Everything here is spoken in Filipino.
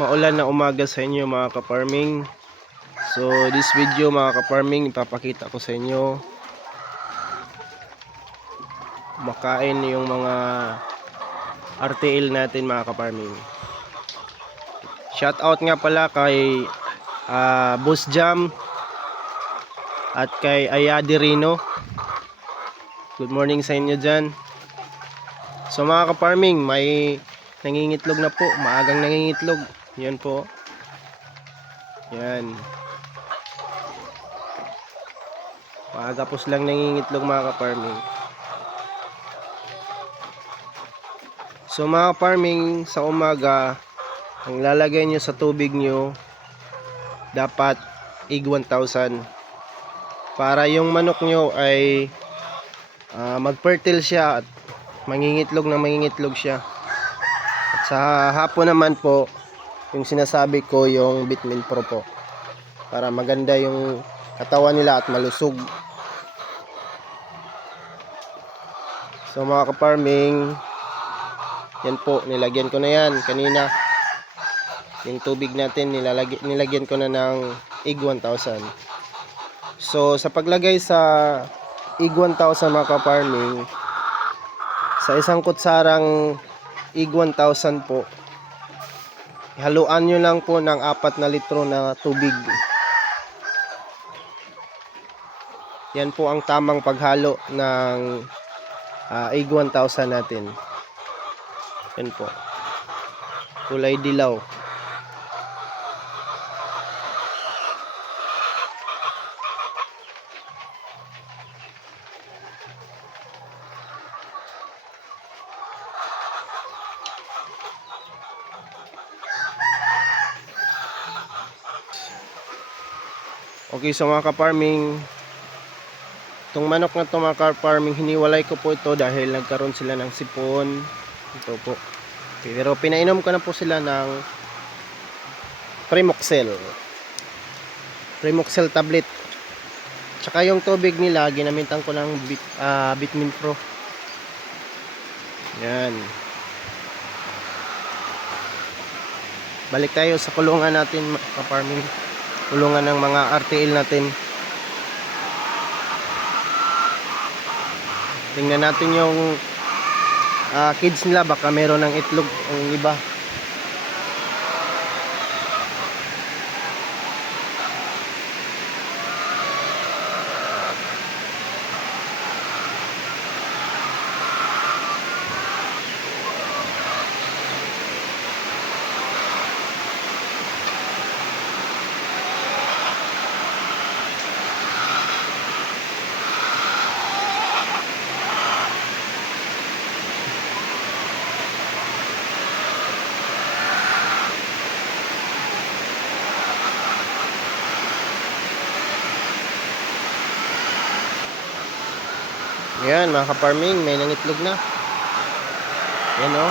Maulan na umaga sa inyo mga ka-farming. So this video mga ka-farming, ipapakita ko sa inyo makain yung mga RTL natin mga ka-farming. Shout out nga pala kay Boss Jam at kay Ayadi Rino. Good morning sa inyo dyan. So mga ka-farming, may nangingitlog na po, maagang nangingitlog. Yan po. Yan. Maaga po silang nangingitlog mga ka-farming. So mga ka-farming, sa umaga, ang lalagay nyo sa tubig nyo, dapat IG 1000. Para yung manok nyo ay mag-fertile siya at mangingitlog na mangingitlog siya. At sa hapon naman po, yung sinasabi ko yung Vitamin Pro po, para maganda yung katawan nila at malusog. So mga ka-farming, yan po, nilagyan ko na yan kanina. Yung tubig natin nilagyan ko na ng IG 1000. So sa paglagay sa IG 1000 mga ka-farming, sa isang kutsarang IG 1000 po, haluan nyo lang po ng 4 na litro na tubig. Yan po ang tamang paghalo ng IG 1000 natin. Yan po, kulay dilaw. Okay, so mga ka-farming, itong manok na ito mga ka-farming, hiniwalay ko po ito dahil nagkaroon sila ng sipon. Ito po. Okay, pero pinainom ko na po sila ng Primoxel tablet. Tsaka yung tubig nila, ginamitan ko ng Vitamin Pro. Yan. Balik tayo sa kulungan natin mga ka-farming. Kulungan ng mga RTL natin. Tingnan natin yung kids nila, baka meron ng itlog ang iba. Yan mga ka-farming, may nangitlog na. Yan o.